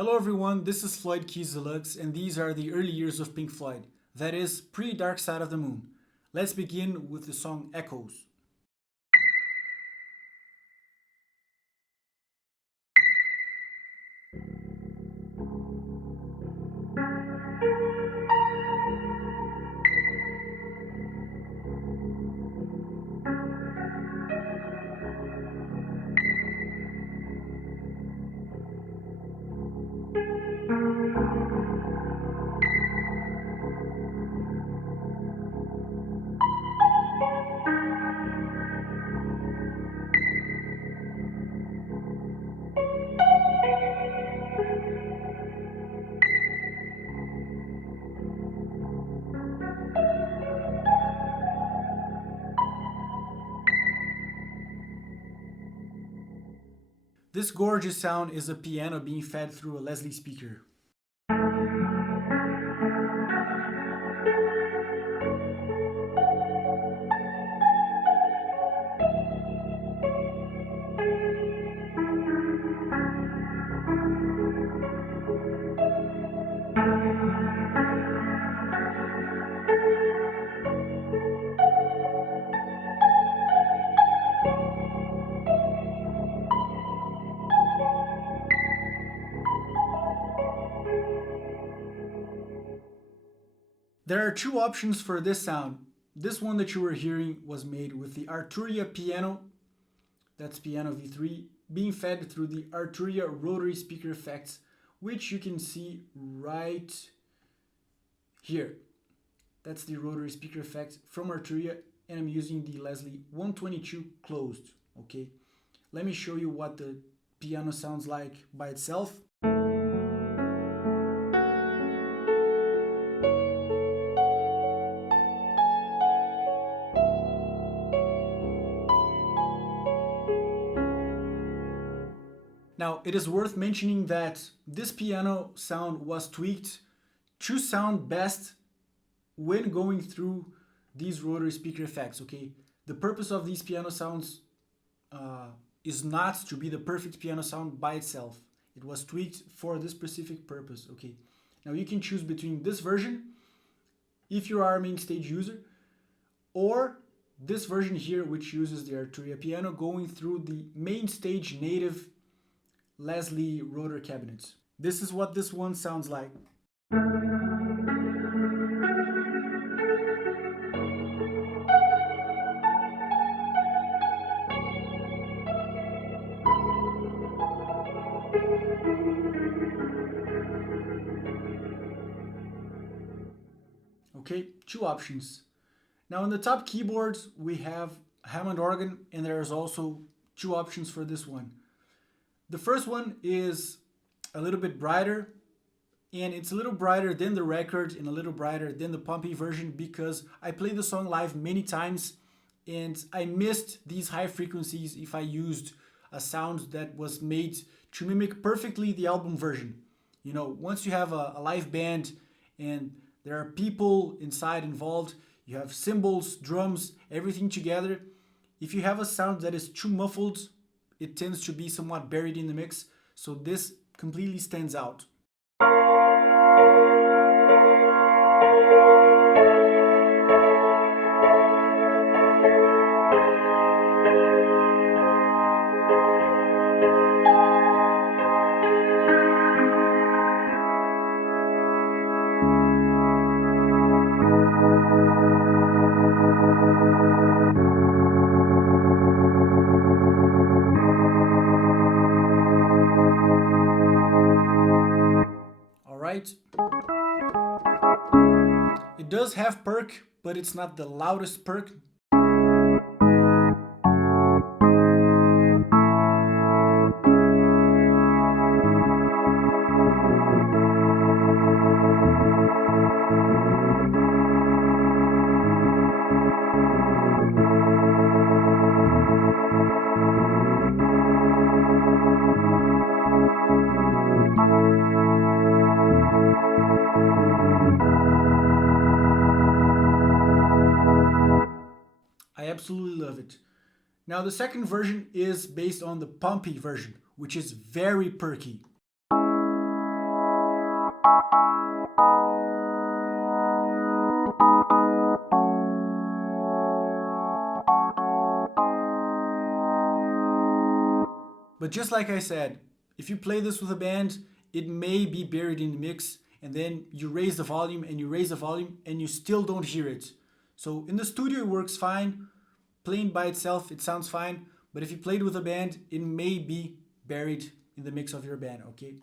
Hello everyone, this is Floyd Deluxe, and these are the early years of Pink Floyd, that is, pre-Dark Side of the Moon. Let's begin with the song Echoes. This gorgeous sound is a piano being fed through a Leslie speaker. There are two options for this sound. This one that you were hearing was made with the Arturia piano, that's piano V3, being fed through the Arturia rotary speaker effects, which you can see right here. That's the rotary speaker effect from Arturia, and I'm using the Leslie 122 closed, okay? Let me show you what the piano sounds like by itself. Now, it is worth mentioning that this piano sound was tweaked to sound best when going through these rotary speaker effects, okay? The purpose of these piano sounds is not to be the perfect piano sound by itself. It was tweaked for this specific purpose, okay? Now, you can choose between this version, if you are a main stage user, or this version here, which uses the Arturia piano going through the main stage native Leslie rotor cabinets. This is what this one sounds like. Okay, two options. Now in the top keyboards we have Hammond organ, and there's also two options for this one. The first one is a little bit brighter, and it's a little brighter than the record and a little brighter than the Pompey version because I played the song live many times and I missed these high frequencies if I used a sound that was made to mimic perfectly the album version. You know, once you have a live band and there are people inside involved, you have cymbals, drums, everything together. If you have a sound that is too muffled, it tends to be somewhat buried in the mix, so this completely stands out. It does have perk, but it's not the loudest perk. I absolutely love it. Now the second version is based on the Pompey version, which is very perky. But just like I said, if you play this with a band, it may be buried in the mix, and then you raise the volume and you raise the volume and you still don't hear it. So in the studio it works fine, playing by itself it sounds fine, but if you played with a band, it may be buried in the mix of your band, okay?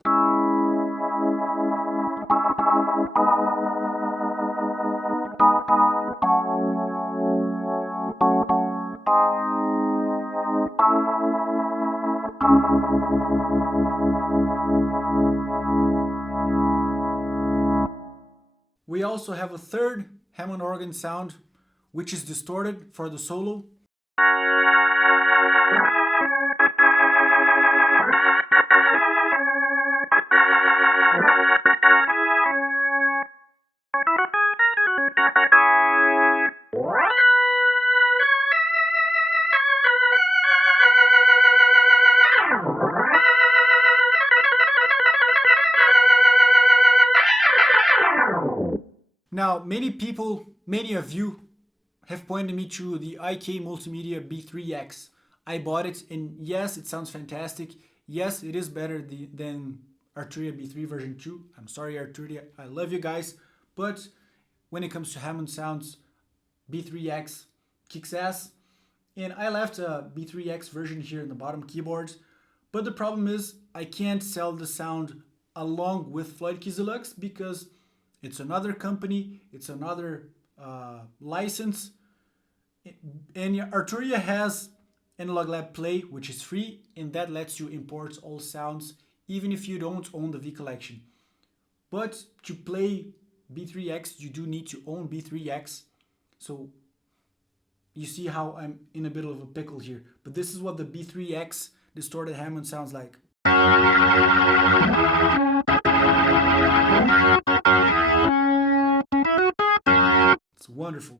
We also have a third Hammond organ sound, which is distorted for the solo. Now, many of you have pointed me to the IK Multimedia B3X. I bought it, and yes, it sounds fantastic. Yes, it is better than Arturia B3 version 2. I'm sorry, Arturia, I love you guys. But when it comes to Hammond sounds, B3X kicks ass. And I left a B3X version here in the bottom keyboard. But the problem is, I can't sell the sound along with Floyd Keys Deluxe because it's another company, it's another license. And Arturia has Analog Lab Play, which is free, and that lets you import all sounds, even if you don't own the V collection. But to play B3X, you do need to own B3X. So you see how I'm in a bit of a pickle here. But this is what the B3X distorted Hammond sounds like. It's wonderful.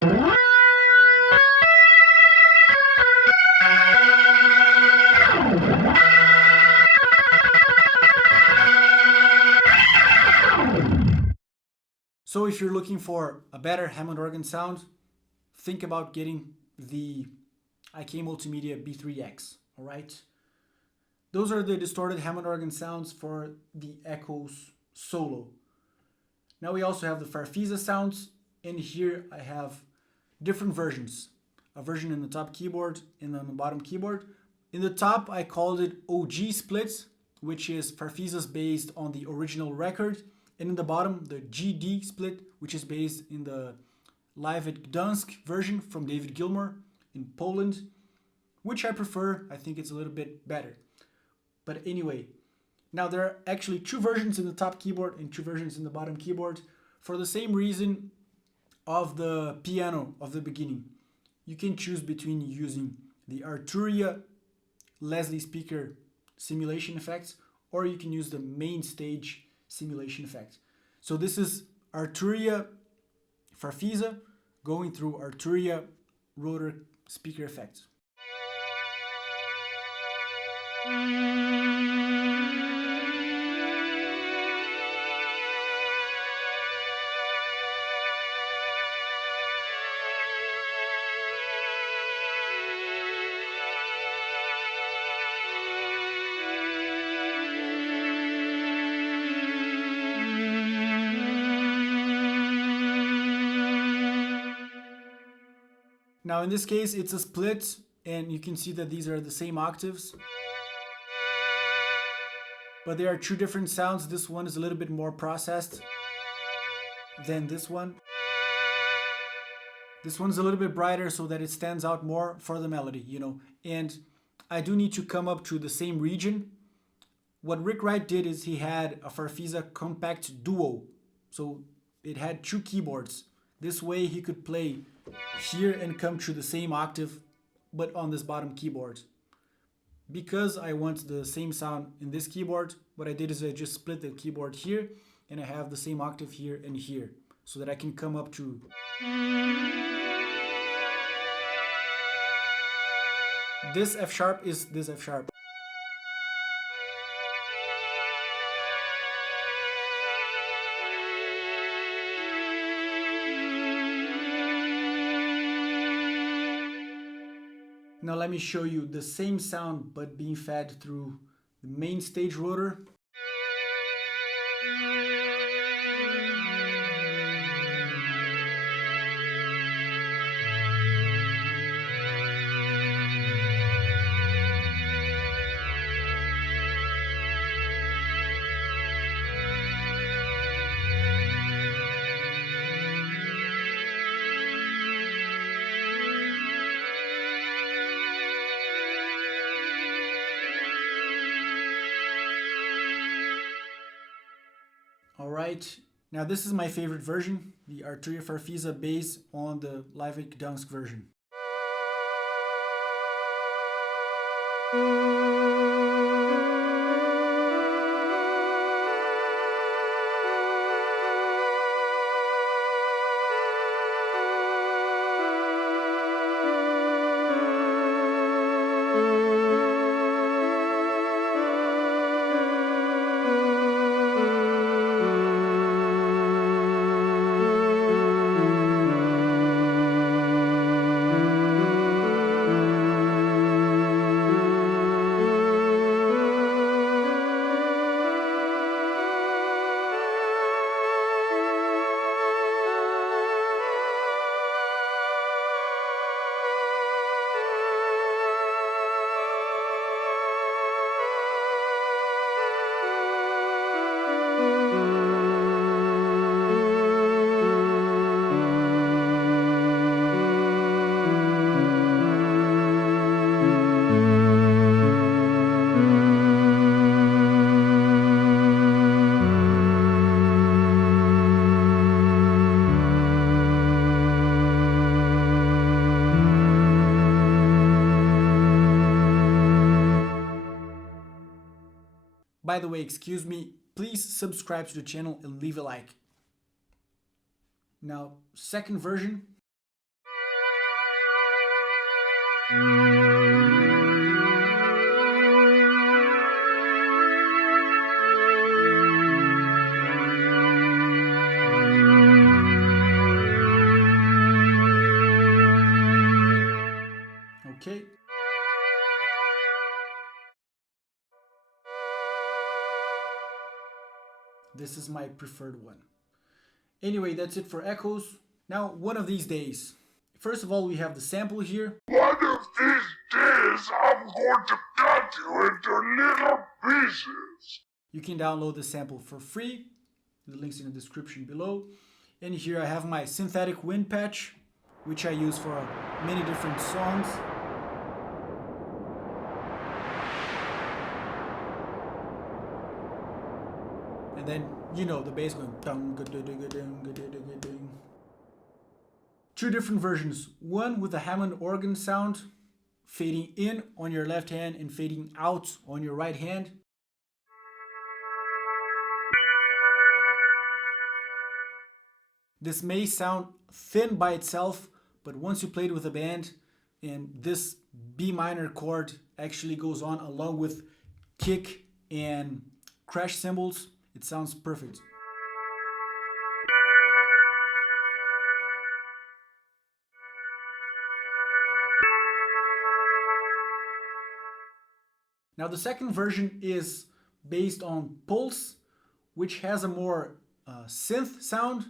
So if you're looking for a better Hammond organ sound, think about getting the IK Multimedia B3X, all right? Those are the distorted Hammond organ sounds for the Echoes solo. Now we also have the Farfisa sounds, and here I have different versions. A version in the top keyboard and on the bottom keyboard. In the top I called it OG split, which is Farfisa's based on the original record, and in the bottom the GD split, which is based in the Live at Gdansk version from David Gilmour in Poland, which I prefer. I think it's a little bit better. But anyway, now there are actually two versions in the top keyboard and two versions in the bottom keyboard for the same reason of the piano of the beginning. You can choose between using the Arturia Leslie speaker simulation effects, or you can use the main stage simulation effect. So this is Arturia Farfisa going through Arturia rotor speaker effects. Now in this case it's a split, and you can see that these are the same octaves, but there are two different sounds. This one is a little bit more processed than this one. This one's a little bit brighter so that it stands out more for the melody, you know. And I do need to come up to the same region. What Rick Wright did is he had a Farfisa compact duo, so it had two keyboards. This way he could play here and come to the same octave, but on this bottom keyboard. Because I want the same sound in this keyboard, what I did is I just split the keyboard here, and I have the same octave here and here, so that I can come up to this F sharp is this F sharp. Now let me show you the same sound but being fed through the main stage rotor. Alright, now this is my favorite version, the Arturia Farfisa bass on the Live at Gdansk version. By the way, excuse me, please subscribe to the channel and leave a like. Now, second version. Okay. This is my preferred one. Anyway, that's it for echoes. Now, one of these days. First of all, we have the sample here. One of these days, I'm going to cut you into little pieces. You can download the sample for free. The link's in the description below. And here I have my synthetic wind patch, which I use for many different songs. And then, you know, the bass going dong, ding. Two different versions. One with a Hammond organ sound, fading in on your left hand and fading out on your right hand. This may sound thin by itself, but once you play it with a band, and this B minor chord actually goes on along with kick and crash cymbals, it sounds perfect. Now the second version is based on Pulse, which has a more synth sound.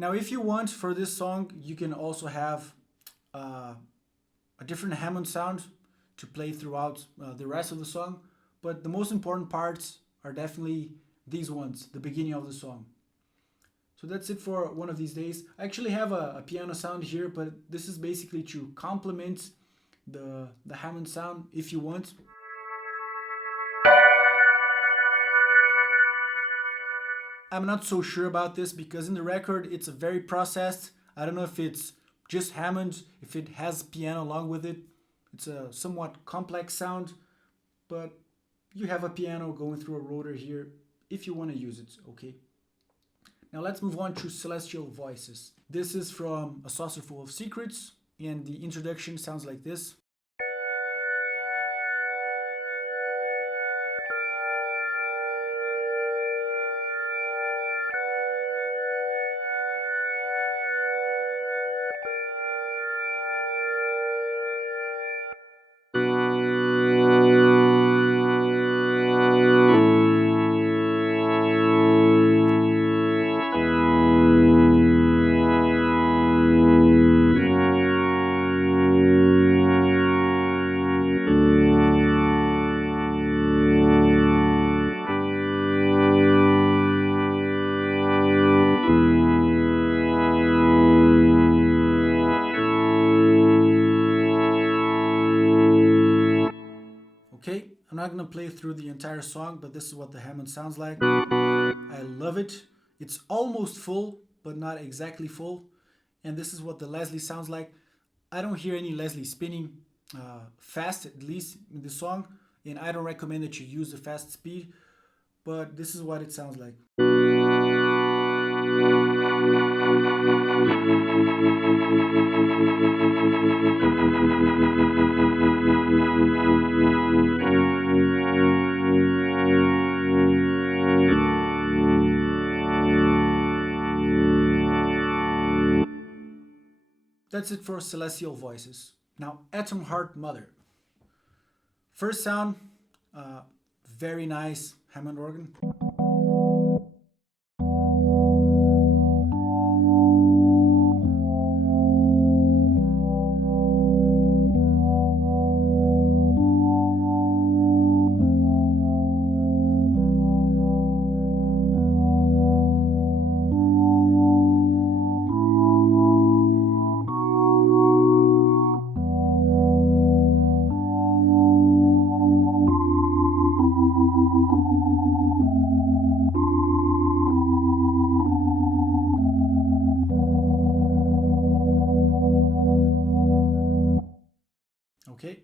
Now, if you want, for this song, you can also have a different Hammond sound to play throughout the rest of the song. But the most important parts are definitely these ones, the beginning of the song. So that's it for one of these days. I actually have a piano sound here, but this is basically to complement the Hammond sound if you want. I'm not so sure about this because in the record it's a very processed. I don't know if it's just Hammond, if it has piano along with it. It's a somewhat complex sound, but you have a piano going through a rotor here if you want to use it, okay? Now let's move on to Celestial Voices. This is from A Saucer Full of Secrets, and the introduction sounds like this. Okay, I'm not gonna play through the entire song, but this is what the Hammond sounds like. I love it. It's almost full, but not exactly full. And this is what the Leslie sounds like. I don't hear any Leslie spinning fast, at least in the song, and I don't recommend that you use the fast speed, but this is what it sounds like. That's it for celestial voices. Now, Atom Heart Mother. First sound, very nice Hammond organ. Okay.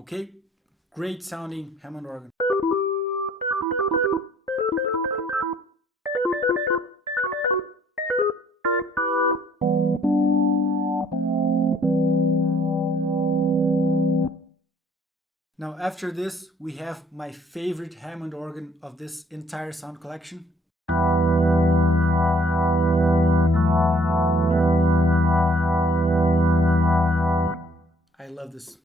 Okay, great sounding Hammond organ. Now after this, we have my favorite Hammond organ of this entire sound collection. I love this.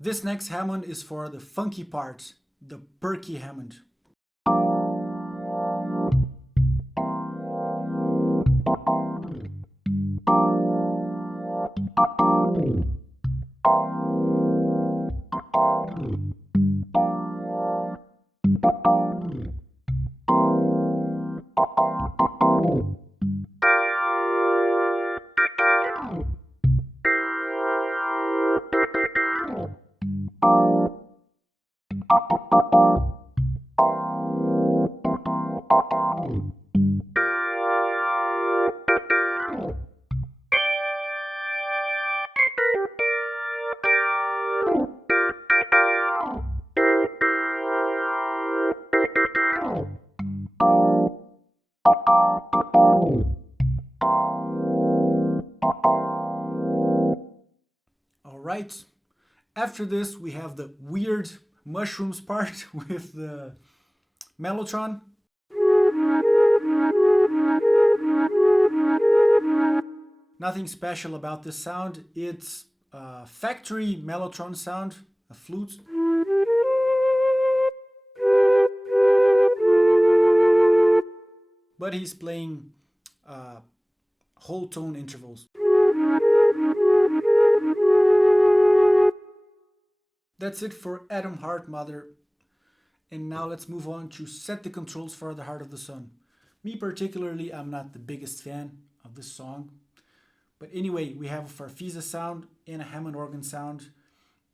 This next Hammond is for the funky part, the perky Hammond. Alright, after this we have the weird mushrooms part with the mellotron. Nothing special about this sound, it's a factory mellotron sound, a flute. But he's playing whole tone intervals. That's it for Atom Heart Mother. And now let's move on to Set the Controls for the Heart of the Sun. Me particularly, I'm not the biggest fan of this song. But anyway, we have a Farfisa sound and a Hammond organ sound.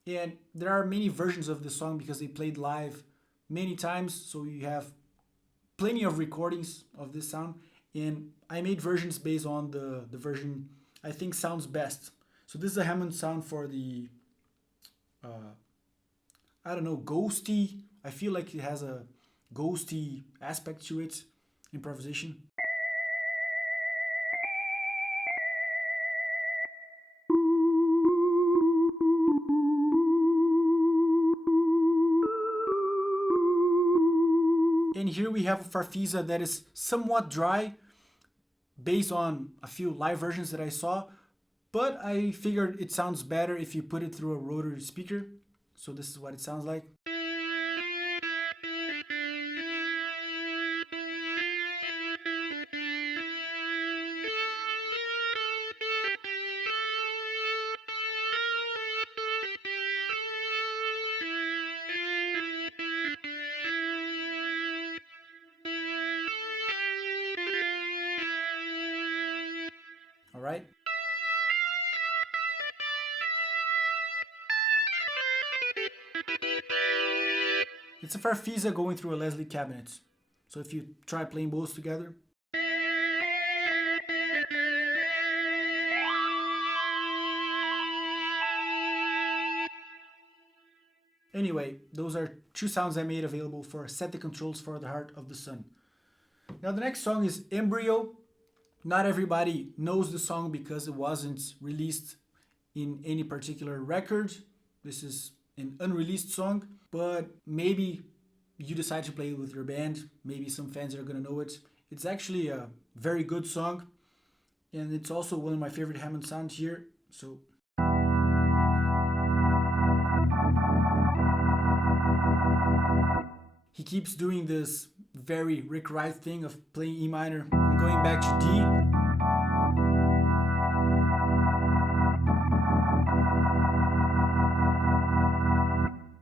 And there are many versions of this song because they played live many times. So you have plenty of recordings of this sound. And I made versions based on the version I think sounds best. So this is a Hammond sound for the I don't know, ghosty. I feel like it has a ghosty aspect to it. Improvisation. And here we have a Farfisa that is somewhat dry based on a few live versions that I saw, but I figured it sounds better if you put it through a rotary speaker. So this is what it sounds like. All right. It's a Farfisa going through a Leslie cabinet. So if you try playing both together. Anyway, those are two sounds I made available for Set the Controls for the Heart of the Sun. Now the next song is Embryo. Not everybody knows the song because it wasn't released in any particular record. This is an unreleased song, but maybe you decide to play it with your band. Maybe some fans are gonna know it. It's actually a very good song, and it's also one of my favorite Hammond sounds here. So he keeps doing this very Rick Wright thing of playing E minor and going back to D.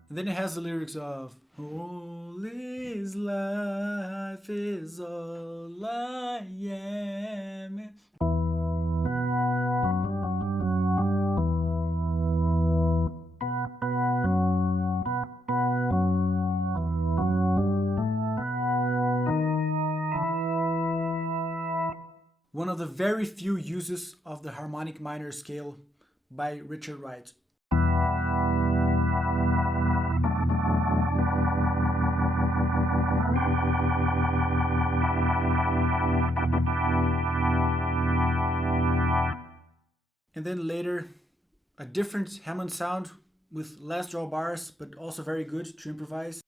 And then it has the lyrics of all is life is all I am. One of the very few uses of the harmonic minor scale by Richard Wright. And then later, a different Hammond sound with less draw bars, but also very good to improvise.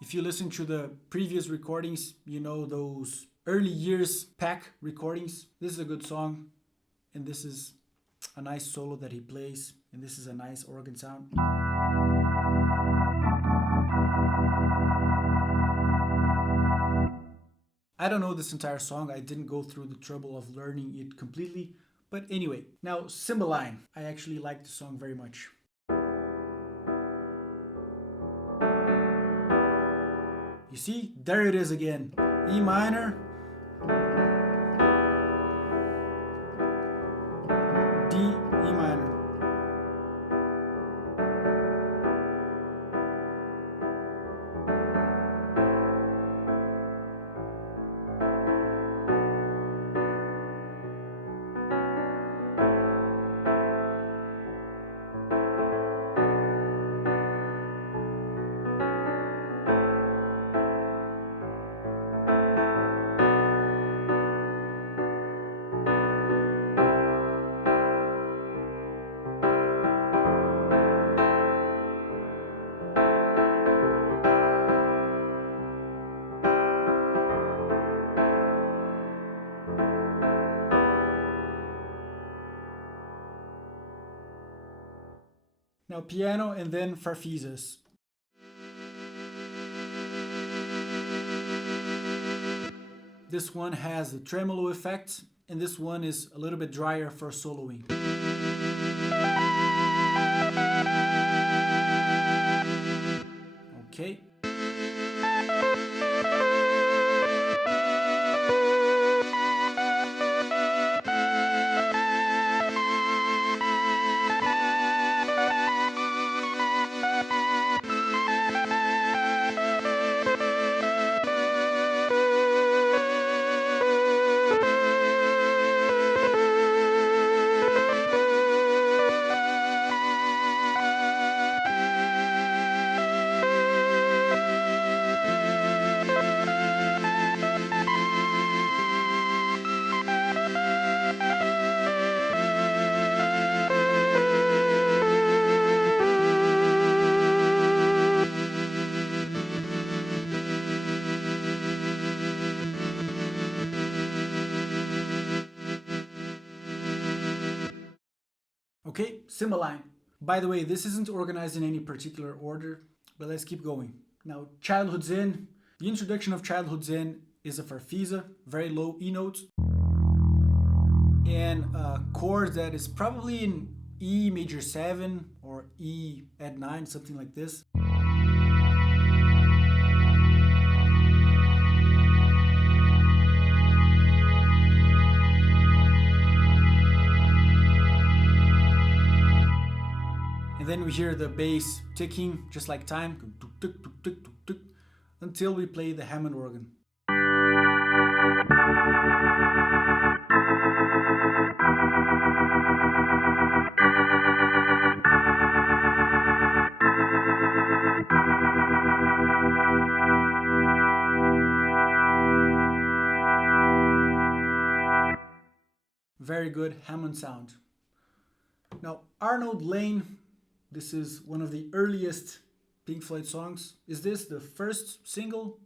If you listen to the previous recordings, you know those early years pack recordings. This is a good song, and this is a nice solo that he plays, and this is a nice organ sound. I don't know this entire song. I didn't go through the trouble of learning it completely, but anyway, now Cymbaline. I actually like the song very much. You see, there it is again. E minor, D, E minor. Now piano and then Farfisas. This one has the tremolo effect, and this one is a little bit drier for soloing. Okay. Okay, Cymbaline. By the way, this isn't organized in any particular order, but let's keep going. Now, Childhood Zen. The introduction of Childhood Zen is a Farfisa, very low E notes, and a chord that is probably in E major 7 or E add 9, something like this. And then we hear the bass ticking, just like time, until we play the Hammond organ. Very good Hammond sound. Now, Arnold Layne. This is one of the earliest Pink Floyd songs. Is this the first single?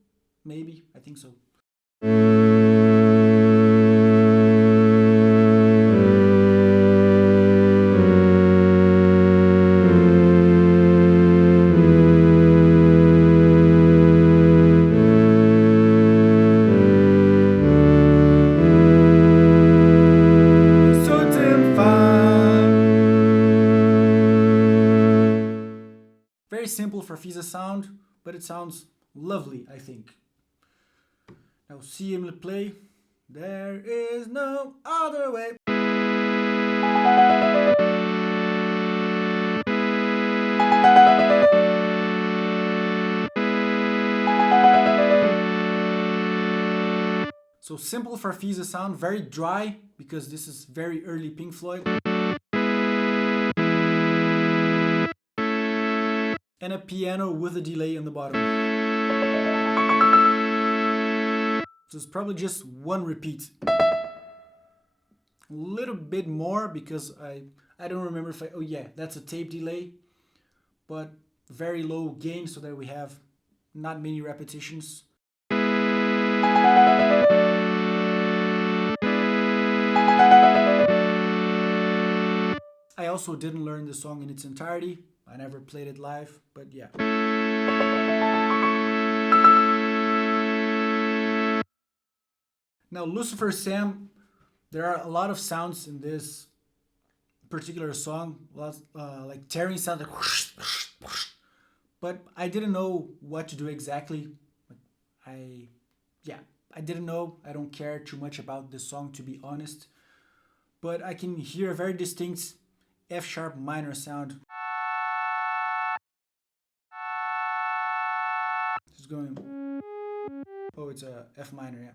Maybe, I think so. Very simple Farfisa sound, but it sounds lovely, I think. Now see him play. There is no other way. So simple Farfisa sound, very dry, because this is very early Pink Floyd. And a piano with a delay on the bottom. So it's probably just one repeat. A little bit more because I don't remember if oh yeah, that's a tape delay. But very low gain so that we have not many repetitions. I also didn't learn the song in its entirety. I never played it live, but yeah. Now, Lucifer Sam, there are a lot of sounds in this particular song, like tearing sound, like whoosh, whoosh, whoosh. But I didn't know what to do exactly. Like I didn't know. I don't care too much about the song, to be honest. But I can hear a very distinct F sharp minor sound. It's going. Oh, it's a F minor, yeah.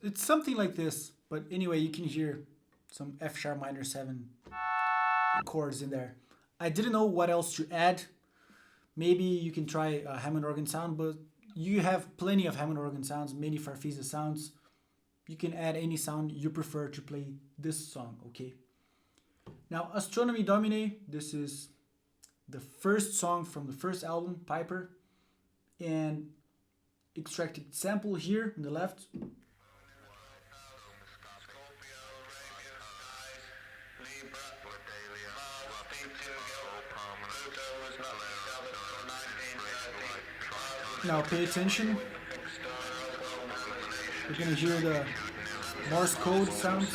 It's something like this, but anyway, you can hear some F sharp minor 7 chords in there. I didn't know what else to add. Maybe you can try a Hammond organ sound, but you have plenty of Hammond organ sounds, many Farfisa sounds. You can add any sound you prefer to play this song, okay? Now, Astronomy Domine, this is the first song from the first album, Piper, and extracted sample here on the left. Now pay attention. You're gonna hear the Morse code sounds.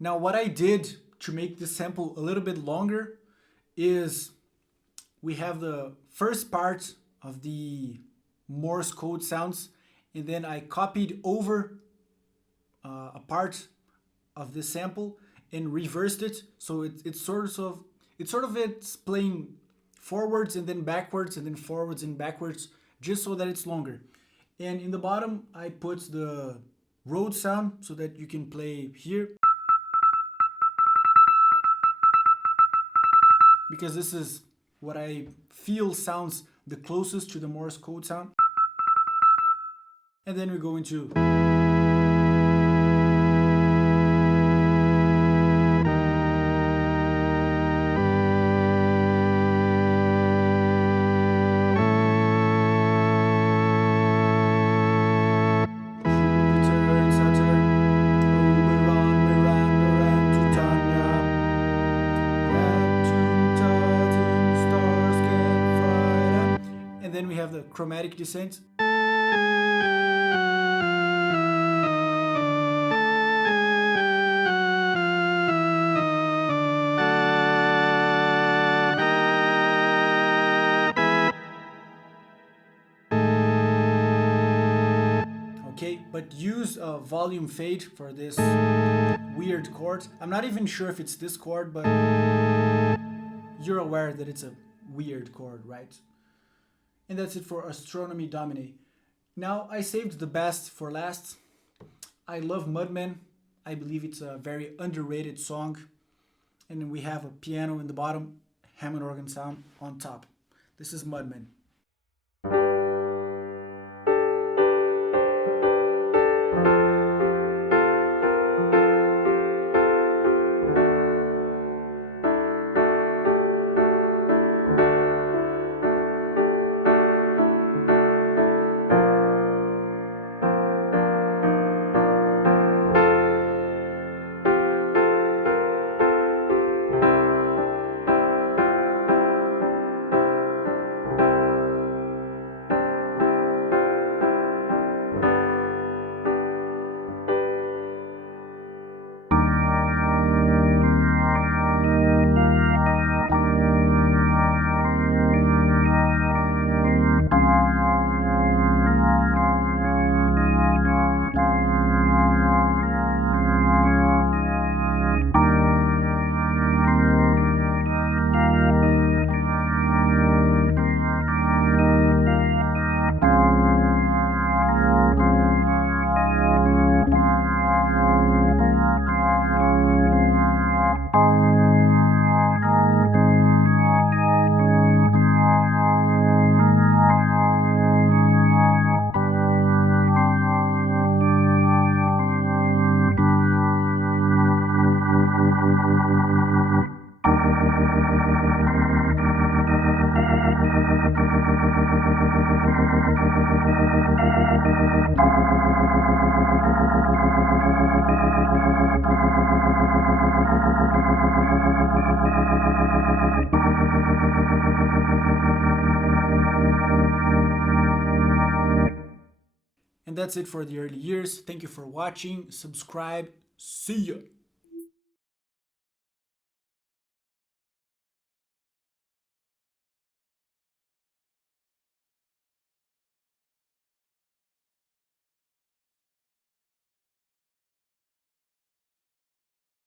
Now what I did to make this sample a little bit longer is we have the first part of the Morse code sounds, and then I copied over a part of the sample and reversed it, so it's playing forwards and then backwards and then forwards and backwards, just so that it's longer. And in the bottom I put the Rhodes sound so that you can play here, because this is what I feel sounds the closest to the Morse code sound. And then we go into we have the chromatic descent. Okay, but use a volume fade for this weird chord. I'm not even sure if it's this chord, but you're aware that it's a weird chord, right? And that's it for Astronomy Domine. Now, I saved the best for last. I love Mudmen. I believe it's a very underrated song. And then we have a piano in the bottom, Hammond organ sound on top. This is Mudmen. And that's it for the early years. Thank you for watching. Subscribe. See ya.